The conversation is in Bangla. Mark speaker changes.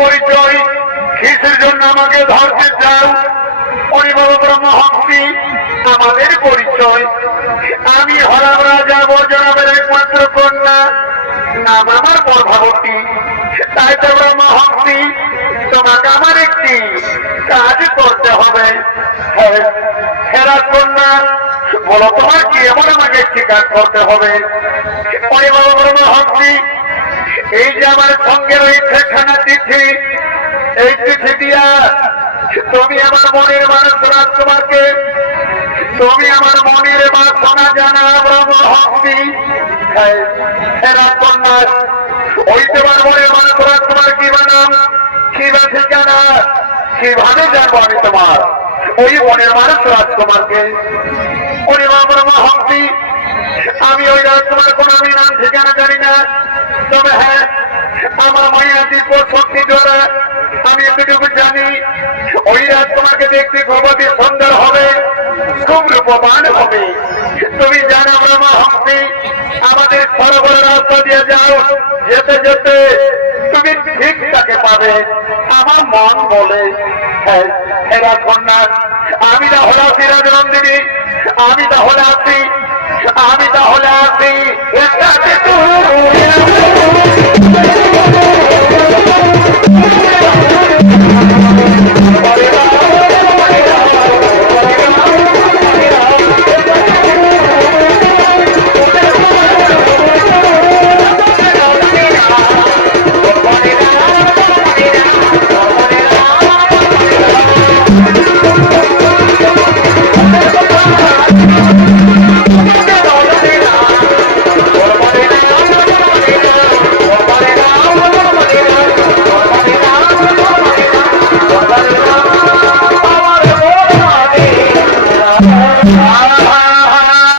Speaker 1: পরিচয়। কিসের জন্য আমাকে ধরতে চাও পরিবার ব্রহ্মহংসী আমাদের পরিচয়। আমি হরাম রাজা বজনাবের একমাত্র কন্যা। নাম আমার প্রভাবতী তাই তো ব্রহ্মহংসী তোমাকে আমার একটি কাজ করতে হবে। হেরা কন্যা বলো তোমার কি এমন আমাকে একটি কাজ করতে হবে? পরিবার ব্রহ্মহংসী এই যে আমার সঙ্গে রয়েছে খানা চিঠি, এই চিঠি দিয়া তুমি আমার মনের মানুষ রাজকুমারকে তুমি আমার মনের বাসনা জানা ব্রহ্মহস্তি রাজকন্যা ওই তোমার মনের মানুষ তোমার কি বানাম কি বা ঠিকানা কীভাবে জানব আমি তোমার? ওই মনের মানুষ রাজকুমারকে ওই ব্রহ্মহস্তি আমি ওই রাজকুমার কোন আমি নাম ঠিকানা জানি না। তবে হ্যাঁ আমার মায়াদি শক্তি দ্বারা আমি এতটুকু জানি, ওই রাজকুমারকে দেখতে খুব সুন্দর হবে, খুব রূপবান হবে। তুমি জানো ব্রহ্মা হংসি, আমাদের সরোবর রাস্তা দিয়ে যাও, যেতে যেতে তুমি ঠিক তাকে পাবে। আমার মন বলে হ্যাঁ রাজকন্যা, আমি তাহলে আছি রাজনন্দিনী, আমি তাহলে আছি, আমি তাহলে আছি।